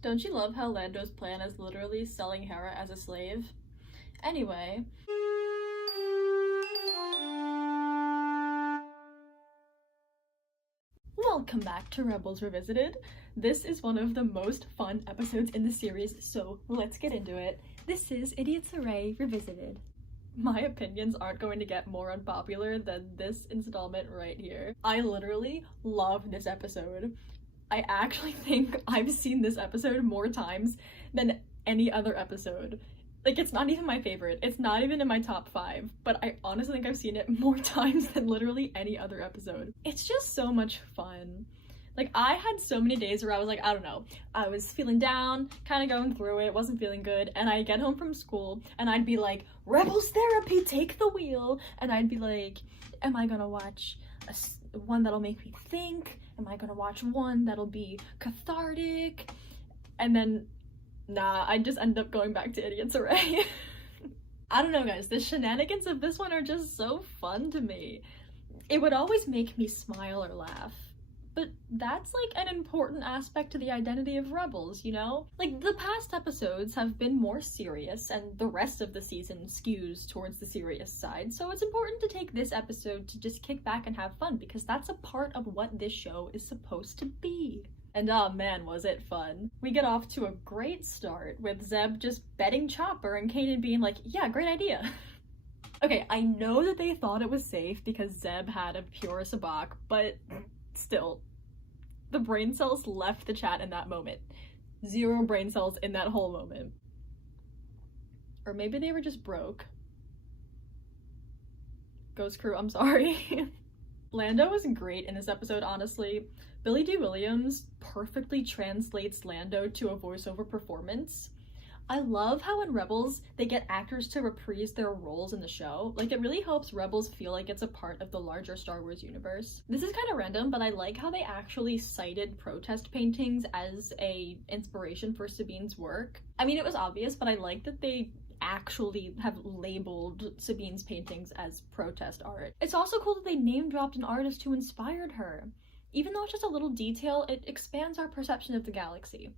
Don't you love how Lando's plan is literally selling Hera as a slave? Anyway. Welcome back to Rebels Revisited. This is one of the most fun episodes in the series, so let's get into it. This is Idiot's Array Revisited. My opinions aren't going to get more unpopular than this installment right here. I literally love this episode. I actually think I've seen this episode more times than any other episode. Like, it's not even my favorite. It's not even in my top 5, but I honestly think I've seen it more times than literally any other episode. It's just so much fun. Like, I had so many days where I was like, I don't know, I was feeling down, kind of going through it, wasn't feeling good, and I'd get home from school, and I'd be like, Rebels Therapy, take the wheel! And I'd be like, am I gonna watch one that'll make me think? Am I gonna watch one that'll be cathartic? And then, nah, I just end up going back to Idiot's Array. I don't know, guys, the shenanigans of this one are just so fun to me. It would always make me smile or laugh. But that's like an important aspect to the identity of Rebels, you know? Like, the past episodes have been more serious, and the rest of the season skews towards the serious side, so it's important to take this episode to just kick back and have fun, because that's a part of what this show is supposed to be. And oh man, was it fun. We get off to a great start, with Zeb just betting Chopper and Kanan being like, yeah, great idea. Okay, I know that they thought it was safe because Zeb had a pure sabacc, but still, the brain cells left the chat in that moment. 0 brain cells in that whole moment. Or maybe they were just broke. Ghost Crew, I'm sorry. Lando is great in this episode, honestly. Billy D. Williams perfectly translates Lando to a voiceover performance. I love how in Rebels, they get actors to reprise their roles in the show. Like, it really helps Rebels feel like it's a part of the larger Star Wars universe. This is kind of random, but I like how they actually cited protest paintings as a inspiration for Sabine's work. I mean, it was obvious, but I like that they actually have labeled Sabine's paintings as protest art. It's also cool that they name-dropped an artist who inspired her. Even though it's just a little detail, it expands our perception of the galaxy.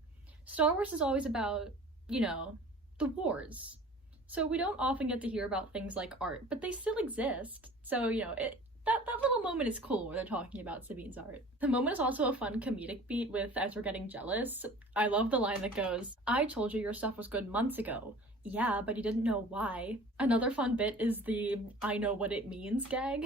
Star Wars is always about, you know, the wars. So we don't often get to hear about things like art, but they still exist. So, you know, that little moment is cool where they're talking about Sabine's art. The moment is also a fun comedic beat with Ezra getting jealous. I love the line that goes, I told you your stuff was good months ago. Yeah, but you didn't know why. Another fun bit is the I know what it means gag.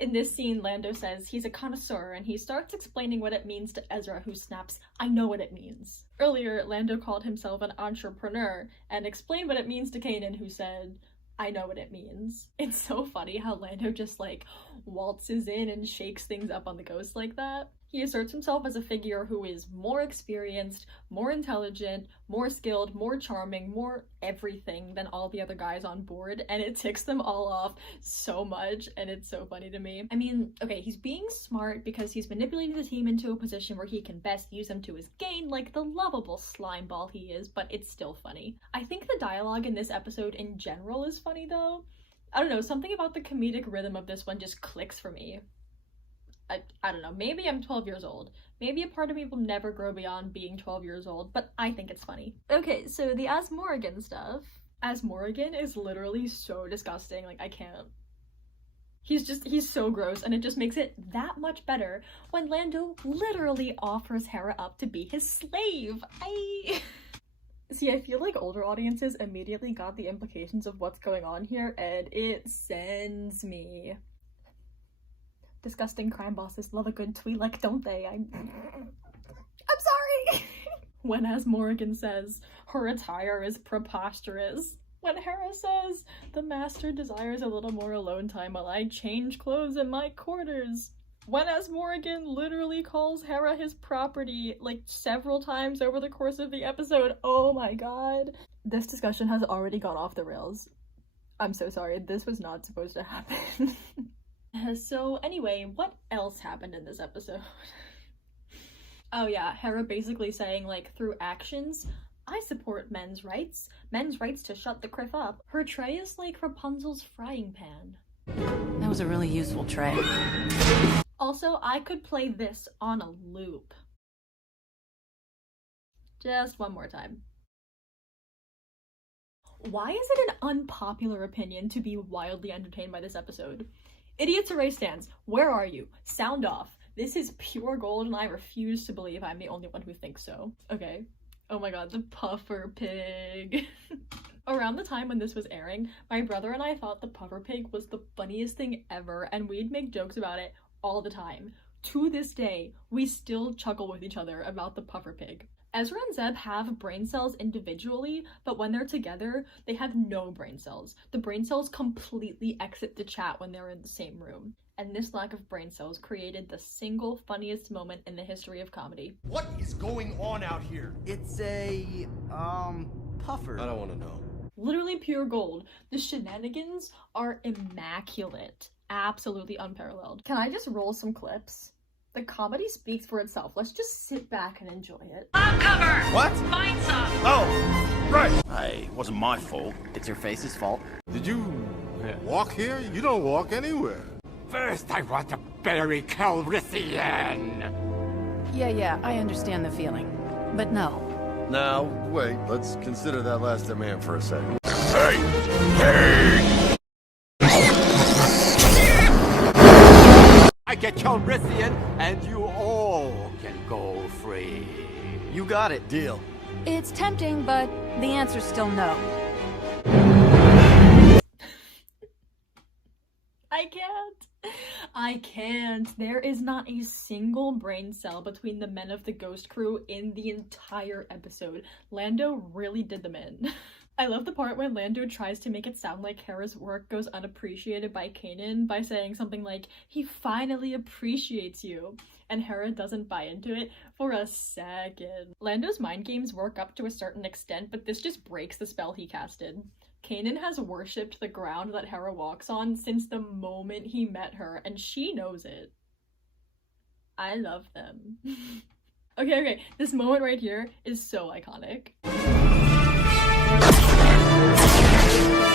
In this scene, Lando says he's a connoisseur, and he starts explaining what it means to Ezra, who snaps, I know what it means. Earlier, Lando called himself an entrepreneur, and explained what it means to Kanan, who said, I know what it means. It's so funny how Lando just, like, waltzes in and shakes things up on the Ghost like that. He asserts himself as a figure who is more experienced, more intelligent, more skilled, more charming, more everything than all the other guys on board, and it ticks them all off so much, and it's so funny to me. I mean, okay, he's being smart because he's manipulating the team into a position where he can best use them to his gain, like the lovable slime ball he is, but it's still funny. I think the dialogue in this episode in general is funny, though. I don't know, something about the comedic rhythm of this one just clicks for me. I don't know, maybe I'm 12 years old. Maybe a part of me will never grow beyond being 12 years old, but I think it's funny. Okay, so the As Morrigan stuff. As Morrigan is literally so disgusting, like, I can't. He's so gross, and it just makes it that much better when Lando literally offers Hera up to be his slave. See, I feel like older audiences immediately got the implications of what's going on here, and it sends me. Disgusting crime bosses love a good Twi'lek, don't they? I'm sorry! When As Morrigan says, her attire is preposterous. When Hera says, the master desires a little more alone time while I change clothes in my quarters. When As Morrigan literally calls Hera his property, like, several times over the course of the episode. Oh my god. This discussion has already gone off the rails. I'm so sorry, this was not supposed to happen. So anyway, what else happened in this episode? Oh yeah, Hera basically saying, like, through actions, I support men's rights to shut the criff up. Her tray is like Rapunzel's frying pan. That was a really useful tray. Also, I could play this on a loop. Just one more time. Why is it an unpopular opinion to be wildly entertained by this episode? Idiots Erase stands, where are you? Sound off. This is pure gold and I refuse to believe I'm the only one who thinks so. Okay. Oh my god, the puffer pig. Around the time when this was airing, my brother and I thought the puffer pig was the funniest thing ever and we'd make jokes about it all the time. To this day, we still chuckle with each other about the puffer pig. Ezra and Zeb have brain cells individually, but when they're together, they have no brain cells. The brain cells completely exit the chat when they're in the same room. And this lack of brain cells created the single funniest moment in the history of comedy. What is going on out here? It's a, puffer. I don't want to know. Literally pure gold. The shenanigans are immaculate. Absolutely unparalleled. Can I just roll some clips? The comedy speaks for itself. Let's just sit back and enjoy it. Lab cover! What? Find some! Oh, right. Hey, it wasn't my fault. It's your face's fault. Did you walk here? You don't walk anywhere. First, I want to bury Calrissian! Yeah, I understand the feeling. But no. Now, wait, let's consider that last demand for a second. I get Calrissian, and you all can go free. You got it. Deal. It's tempting, but the answer's still no. I can't. There is not a single brain cell between the men of the Ghost Crew in the entire episode. Lando really did them in. I love the part when Lando tries to make it sound like Hera's work goes unappreciated by Kanan by saying something like, he finally appreciates you, and Hera doesn't buy into it for a second. Lando's mind games work up to a certain extent, but this just breaks the spell he casted. Kanan has worshipped the ground that Hera walks on since the moment he met her, and she knows it. I love them. Okay, this moment right here is so iconic.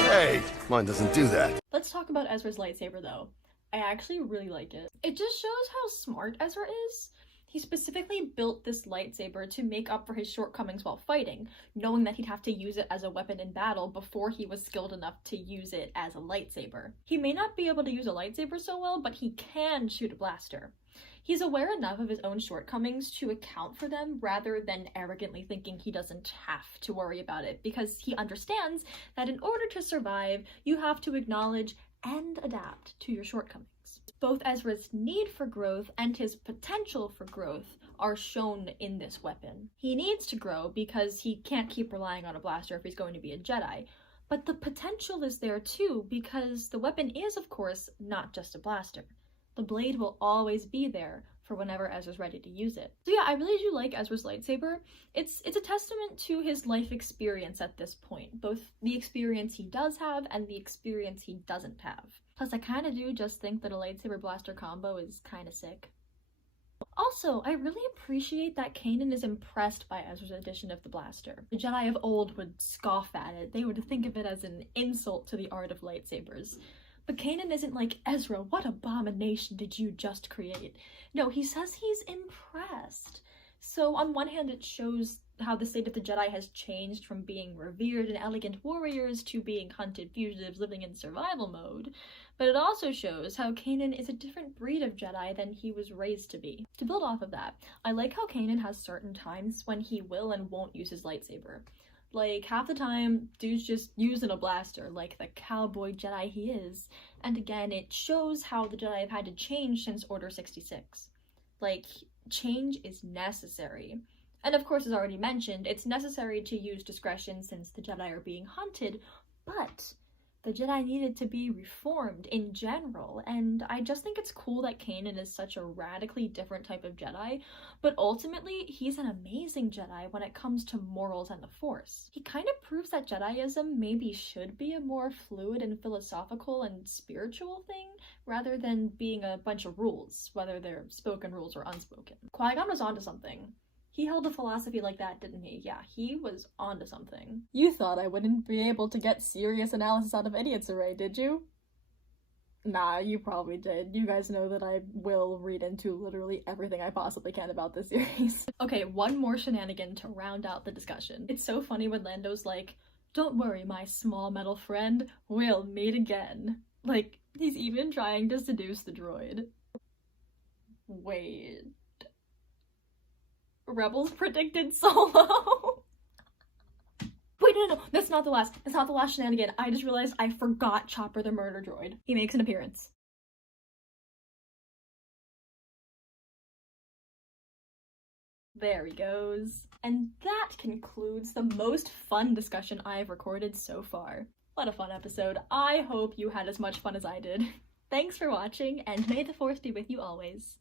Hey, mine doesn't do that. Let's talk about Ezra's lightsaber though. I actually really like it. It just shows how smart Ezra is. He specifically built this lightsaber to make up for his shortcomings while fighting, knowing that he'd have to use it as a weapon in battle before he was skilled enough to use it as a lightsaber. He may not be able to use a lightsaber so well, but he can shoot a blaster. He's aware enough of his own shortcomings to account for them rather than arrogantly thinking he doesn't have to worry about it, because he understands that in order to survive, you have to acknowledge and adapt to your shortcomings. Both Ezra's need for growth and his potential for growth are shown in this weapon. He needs to grow because he can't keep relying on a blaster if he's going to be a Jedi, but the potential is there too because the weapon is, of course, not just a blaster. The blade will always be there for whenever Ezra's ready to use it. So yeah, I really do like Ezra's lightsaber. It's a testament to his life experience at this point, both the experience he does have and the experience he doesn't have. Plus, I kind of do just think that a lightsaber blaster combo is kind of sick. Also, I really appreciate that Kanan is impressed by Ezra's addition of the blaster. The Jedi of old would scoff at it. They would think of it as an insult to the art of lightsabers. But Kanan isn't like, Ezra, what abomination did you just create? No, he says he's impressed. So on one hand, it shows how the state of the Jedi has changed from being revered and elegant warriors to being hunted fugitives living in survival mode. But it also shows how Kanan is a different breed of Jedi than he was raised to be. To build off of that, I like how Kanan has certain times when he will and won't use his lightsaber. Like, half the time, dude's just using a blaster, like the cowboy Jedi he is. And again, it shows how the Jedi have had to change since Order 66. Like, change is necessary. And of course, as already mentioned, it's necessary to use discretion since the Jedi are being hunted, but the Jedi needed to be reformed in general, and I just think it's cool that Kanan is such a radically different type of Jedi, but ultimately, he's an amazing Jedi when it comes to morals and the Force. He kind of proves that Jediism maybe should be a more fluid and philosophical and spiritual thing, rather than being a bunch of rules, whether they're spoken rules or unspoken. Qui-Gon was onto something. He held a philosophy like that, didn't he? Yeah, he was onto something. You thought I wouldn't be able to get serious analysis out of Idiots Array, did you? Nah, you probably did. You guys know that I will read into literally everything I possibly can about this series. Okay, one more shenanigan to round out the discussion. It's so funny when Lando's like, "Don't worry, my small metal friend, we'll meet again." Like, he's even trying to seduce the droid. Wait. Rebels predicted Solo? Wait, no, that's not the last shenanigan. I just realized I forgot Chopper the murder droid. He makes an appearance. There he goes. And that concludes the most fun discussion I've recorded so far. What a fun episode. I hope you had as much fun as I did. Thanks for watching, and may the Force be with you always.